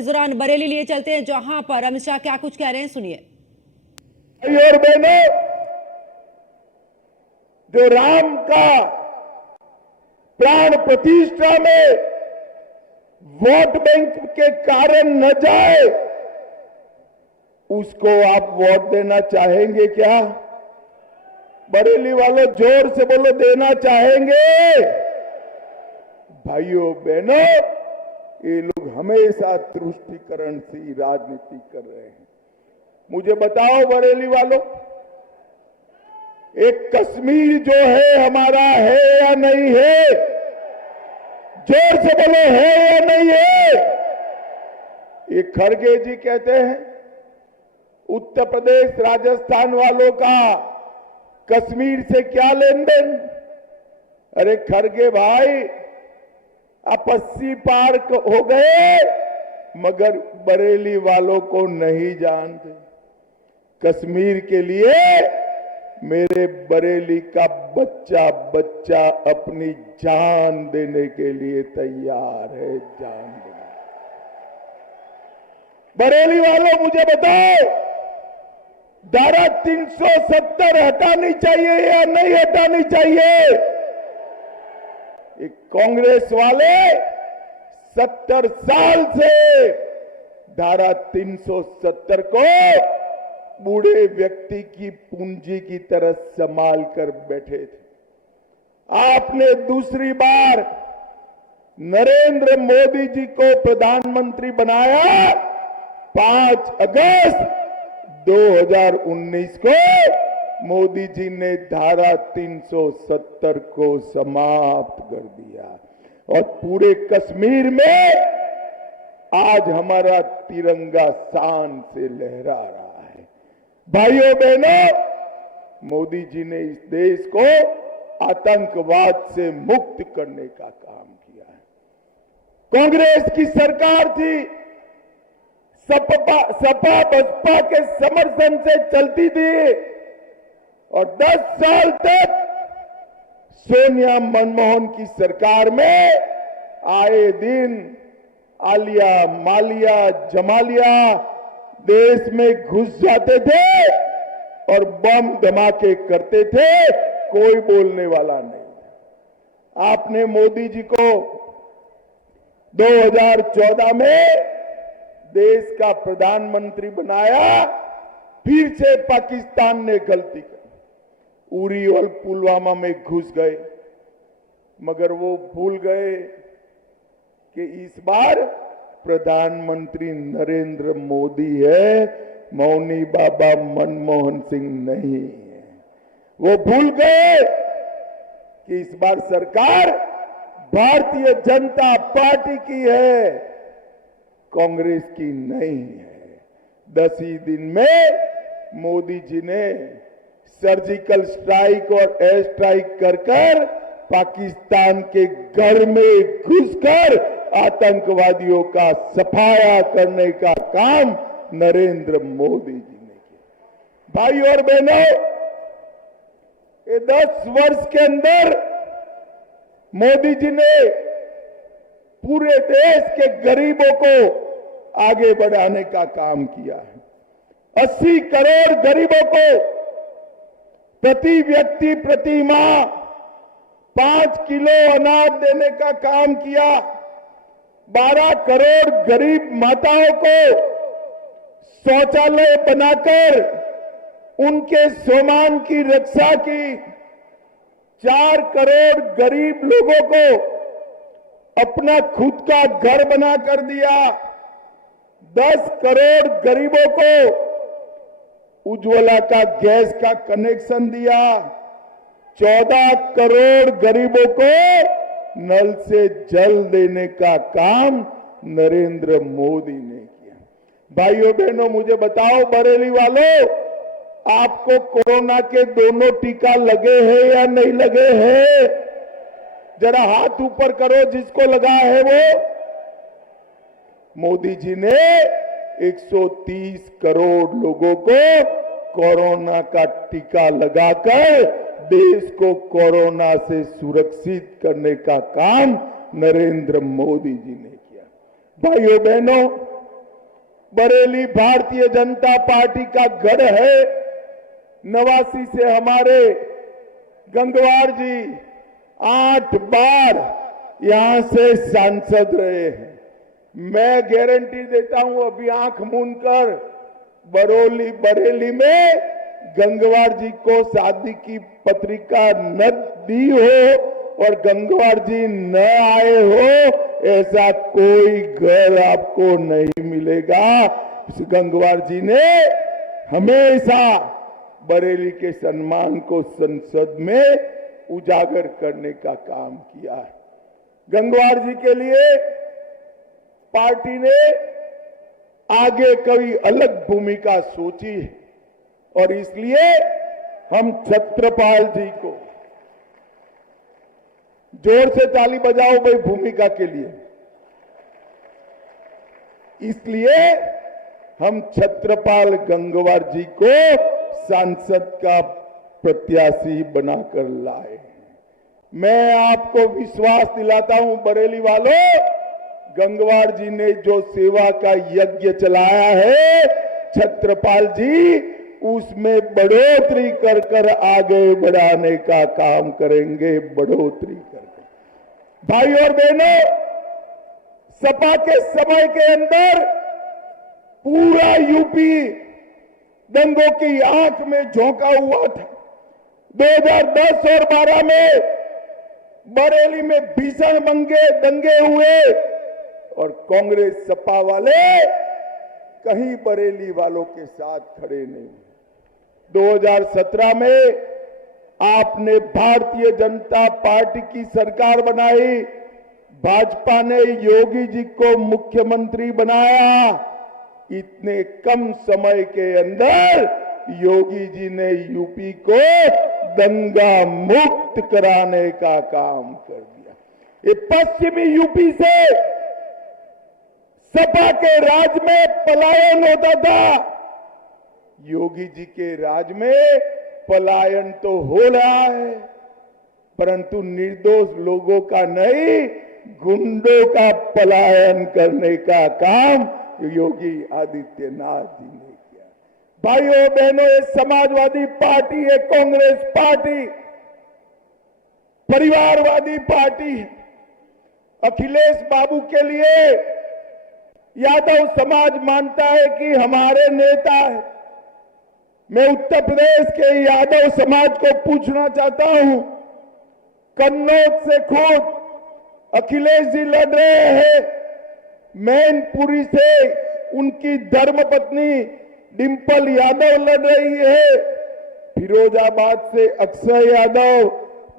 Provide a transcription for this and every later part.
इस दौरान बरेली लिए चलते हैं, जहां पर अमित शाह क्या कुछ कह रहे हैं, सुनिए। और बहनों, जो राम का प्राण प्रतिष्ठा में वोट बैंक के कारण न जाए, उसको आप वोट देना चाहेंगे क्या? बरेली वालों जोर से बोलो, देना चाहेंगे? भाइयों बहनों, ये लोग हमेशा तुष्टीकरण से राजनीति कर रहे हैं। मुझे बताओ बरेली वालों, एक कश्मीर जो है हमारा है या नहीं है? जोर से बोलो, है या नहीं है? ये खड़गे जी कहते हैं उत्तर प्रदेश राजस्थान वालों का कश्मीर से क्या लेन देन? अरे खड़गे भाई, आप 80 पार हो गए, मगर बरेली वालों को नहीं जानते। कश्मीर के लिए मेरे बरेली का बच्चा बच्चा अपनी जान देने के लिए तैयार है, जान देने। बरेली वालों मुझे बताओ, धारा 370 हटानी चाहिए या नहीं हटानी चाहिए? कांग्रेस वाले 70 साल से धारा 370 को बूढ़े व्यक्ति की पूंजी की तरह संभाल कर बैठे थे। आपने दूसरी बार नरेंद्र मोदी जी को प्रधानमंत्री बनाया 5 अगस्त 2019 को। मोदी जी ने धारा 370 को समाप्त कर दिया और पूरे कश्मीर में आज हमारा तिरंगा शान से लहरा रहा है। भाइयों बहनों, मोदी जी ने इस देश को आतंकवाद से मुक्त करने का काम किया है। कांग्रेस की सरकार थी, सपा बसपा के समर्थन से चलती थी और 10 साल तक सोनिया मनमोहन की सरकार में आए दिन आलिया मालिया जमालिया देश में घुस जाते थे और बम धमाके करते थे, कोई बोलने वाला नहीं। आपने मोदी जी को 2014 में देश का प्रधानमंत्री बनाया, फिर से पाकिस्तान ने गलती की, उरी और पुलवामा में घुस गए, मगर वो भूल गए कि इस बार प्रधानमंत्री नरेंद्र मोदी है, मौनी बाबा मनमोहन सिंह नहीं है। वो भूल गए कि इस बार सरकार भारतीय जनता पार्टी की है, कांग्रेस की नहीं है। 10 ही दिन में मोदी जी ने सर्जिकल स्ट्राइक और एयर स्ट्राइक कर पाकिस्तान के घर में घुसकर आतंकवादियों का सफाया करने का काम नरेंद्र मोदी जी ने किया। भाई और बहनों, ये 10 वर्ष के अंदर मोदी जी ने पूरे देश के गरीबों को आगे बढ़ाने का काम किया है। 80 करोड़ गरीबों को प्रति व्यक्ति प्रति माह 5 किलो अनाज देने का काम किया। 12 करोड़ गरीब माताओं को शौचालय बनाकर उनके सम्मान की रक्षा की। 4 करोड़ गरीब लोगों को अपना खुद का घर बना कर दिया। 10 करोड़ गरीबों को उज्ज्वला का गैस का कनेक्शन दिया। 14 करोड़ गरीबों को नल से जल देने का काम नरेंद्र मोदी ने किया। भाइयों बहनों, मुझे बताओ बरेली वालों, आपको कोरोना के दोनों टीका लगे हैं या नहीं लगे हैं? जरा हाथ ऊपर करो जिसको लगा है वो। मोदी जी ने 130 करोड़ लोगों को कोरोना का टीका लगाकर देश को कोरोना से सुरक्षित करने का काम नरेंद्र मोदी जी ने किया। भाइयों बहनों, बरेली भारतीय जनता पार्टी का गढ़ है। 89 से हमारे गंगवार जी 8 बार यहां से सांसद रहे हैं। मैं गारंटी देता हूं, अभी आंख मूंद कर बरेली में गंगवार जी को शादी की पत्रिका न दी हो और गंगवार जी न आए हो, ऐसा कोई घर आपको नहीं मिलेगा। गंगवार जी ने हमेशा बरेली के सम्मान को संसद में उजागर करने का काम किया है। गंगवार जी के लिए पार्टी ने आगे कोई अलग भूमिका सोची है और इसलिए हम छत्रपाल जी को, जोर से ताली बजाओ भाई भूमिका के लिए, इसलिए हम छत्रपाल गंगवार जी को सांसद का प्रत्याशी बनाकर लाए। मैं आपको विश्वास दिलाता हूं बरेली वालों, गंगवार जी ने जो सेवा का यज्ञ चलाया है, छत्रपाल जी उसमें बढ़ोतरी कर कर आगे बढ़ाने का काम करेंगे, बढ़ोतरी कर। भाई और बहनों, सपा के समय के अंदर पूरा यूपी दंगों की आंख में झोंका हुआ था। 2010 और 12 में बरेली में भीषण दंगे हुए और कांग्रेस सपा वाले कहीं बरेली वालों के साथ खड़े नहीं। 2017 में आपने भारतीय जनता पार्टी की सरकार बनाई, भाजपा ने योगी जी को मुख्यमंत्री बनाया। इतने कम समय के अंदर योगी जी ने यूपी को दंगा मुक्त कराने का काम कर दिया। ये पश्चिमी यूपी से सपा के राज में पलायन होता था, योगी जी के राज में पलायन तो हो रहा है, परंतु निर्दोष लोगों का नहीं, गुंडों का पलायन करने का काम योगी आदित्यनाथ जी ने किया। भाइयों बहनों, ये समाजवादी पार्टी है, कांग्रेस पार्टी परिवारवादी पार्टी है। अखिलेश बाबू के लिए यादव समाज मानता है कि हमारे नेता है। मैं उत्तर प्रदेश के यादव समाज को पूछना चाहता हूं, कन्नौज से खुद अखिलेश जी लड़ रहे हैं, मैनपुरी से उनकी धर्मपत्नी डिंपल यादव लड़ रही है, फिरोजाबाद से अक्षय यादव,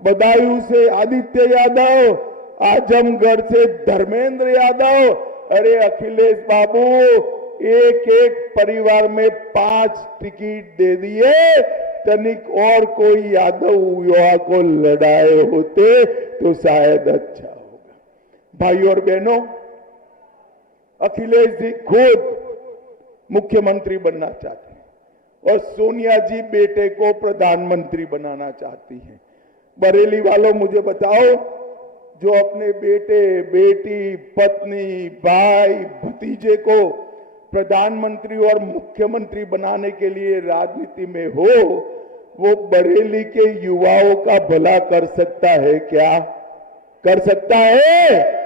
बदायूं से आदित्य यादव, आजमगढ़ से धर्मेंद्र यादव। अरे अखिलेश बाबू, एक एक परिवार में 5 टिकट दे दिए, तनिक और कोई यादव युवा को लड़ाए होते तो शायद अच्छा होगा। भाई और बहनों, अखिलेश जी खुद मुख्यमंत्री बनना चाहते हैं और सोनिया जी बेटे को प्रधानमंत्री बनाना चाहती हैं। बरेली वालों, मुझे बताओ, जो अपने बेटे, बेटी, पत्नी, भाई, भतीजे को प्रधानमंत्री और मुख्यमंत्री बनाने के लिए राजनीति में हो, वो बरेली के युवाओं का भला कर सकता है क्या? कर सकता है?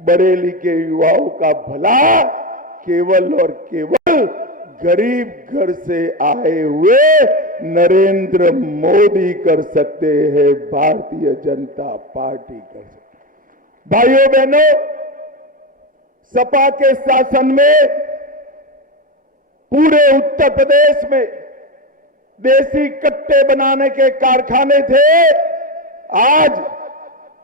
बरेली के युवाओं का भला केवल और केवल गरीब घर से आए हुए नरेंद्र मोदी कर सकते हैं, भारतीय जनता पार्टी कर सकती है। भाइयों बहनों, सपा के शासन में पूरे उत्तर प्रदेश में देसी कट्टे बनाने के कारखाने थे। आज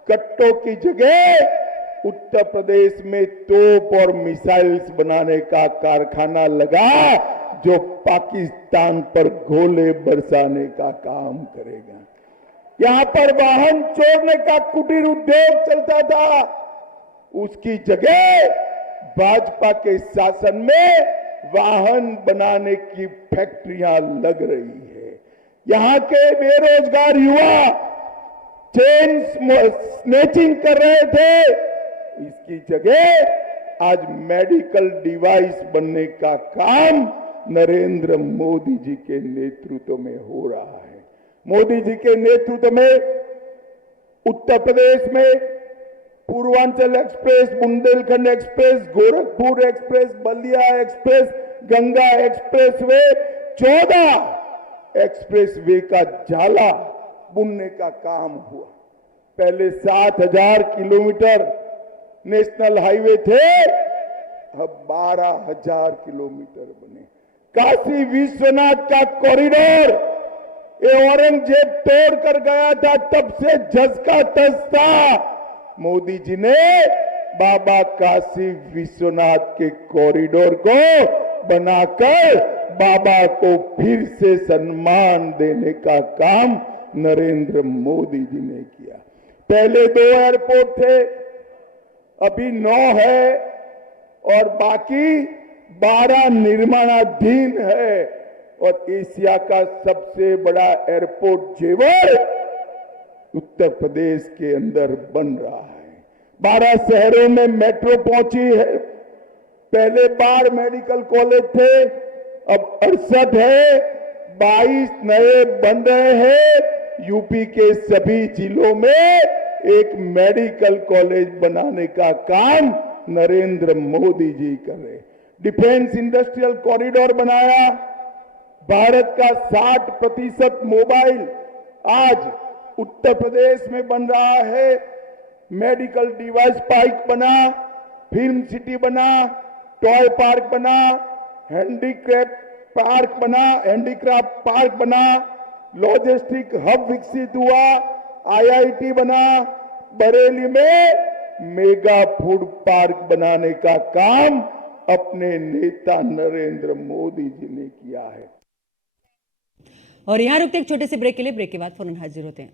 कट्टों की जगह उत्तर प्रदेश में तोप और मिसाइल्स बनाने का कारखाना लगा, जो पाकिस्तान पर गोले बरसाने का काम करेगा। यहां पर वाहन चोरने का कुटीर उद्योग चलता था, उसकी जगह भाजपा के शासन में वाहन बनाने की फैक्ट्रियां लग रही है। यहां के बेरोजगार युवा चेन स्नैचिंग कर रहे थे, इसकी जगह आज मेडिकल डिवाइस बनने का काम नरेंद्र मोदी जी के नेतृत्व में हो रहा है। मोदी जी के नेतृत्व में उत्तर प्रदेश में Purvanchal express, Bundelkhand express, Gorakhpur express, Ballia express, Ganga express way, 14 express way का जाला बुनने का काम हुआ। पहले 7,000 किलोमीटर नेशनल हाईवे थे, अब 12,000 किलोमीटर बने। काशी विश्वनाथ का कॉरिडोर ये औरंगजेब तोड़ कर गया था, तब से झसका तस था। मोदी जी ने बाबा काशी विश्वनाथ के कॉरिडोर को बनाकर बाबा को फिर से सम्मान देने का काम नरेंद्र मोदी जी ने किया। पहले 2 एयरपोर्ट थे, अभी 9 है और बाकी 12 निर्माणाधीन है। और एशिया का सबसे बड़ा एयरपोर्ट जेवर उत्तर प्रदेश के अंदर बन रहा है। 12 शहरों में मेट्रो पहुंची है। पहले बार मेडिकल कॉलेज थे, अब 68 है। 22 नए बन रहे हैं। यूपी के सभी जिलों में एक मेडिकल कॉलेज बनाने का काम नरेंद्र मोदी जी कर रहे। डिफेंस इंडस्ट्रियल कॉरिडोर बनाया। भारत का 60% मोबाइल आज उत्तर प्रदेश में बन रहा है। मेडिकल डिवाइस पार्क बना, फिल्म सिटी बना, टॉय पार्क बना, हैंडीक्राफ्ट पार्क बना, लॉजिस्टिक हब विकसित हुआ, आईआईटी बना। बरेली में मेगा फूड पार्क बनाने का काम अपने नेता नरेंद्र मोदी जी ने किया है। और यहाँ रुकते एक छोटे से ब्रेक के लिए। ब्रेक के बाद फौरन हाजिर होते हैं।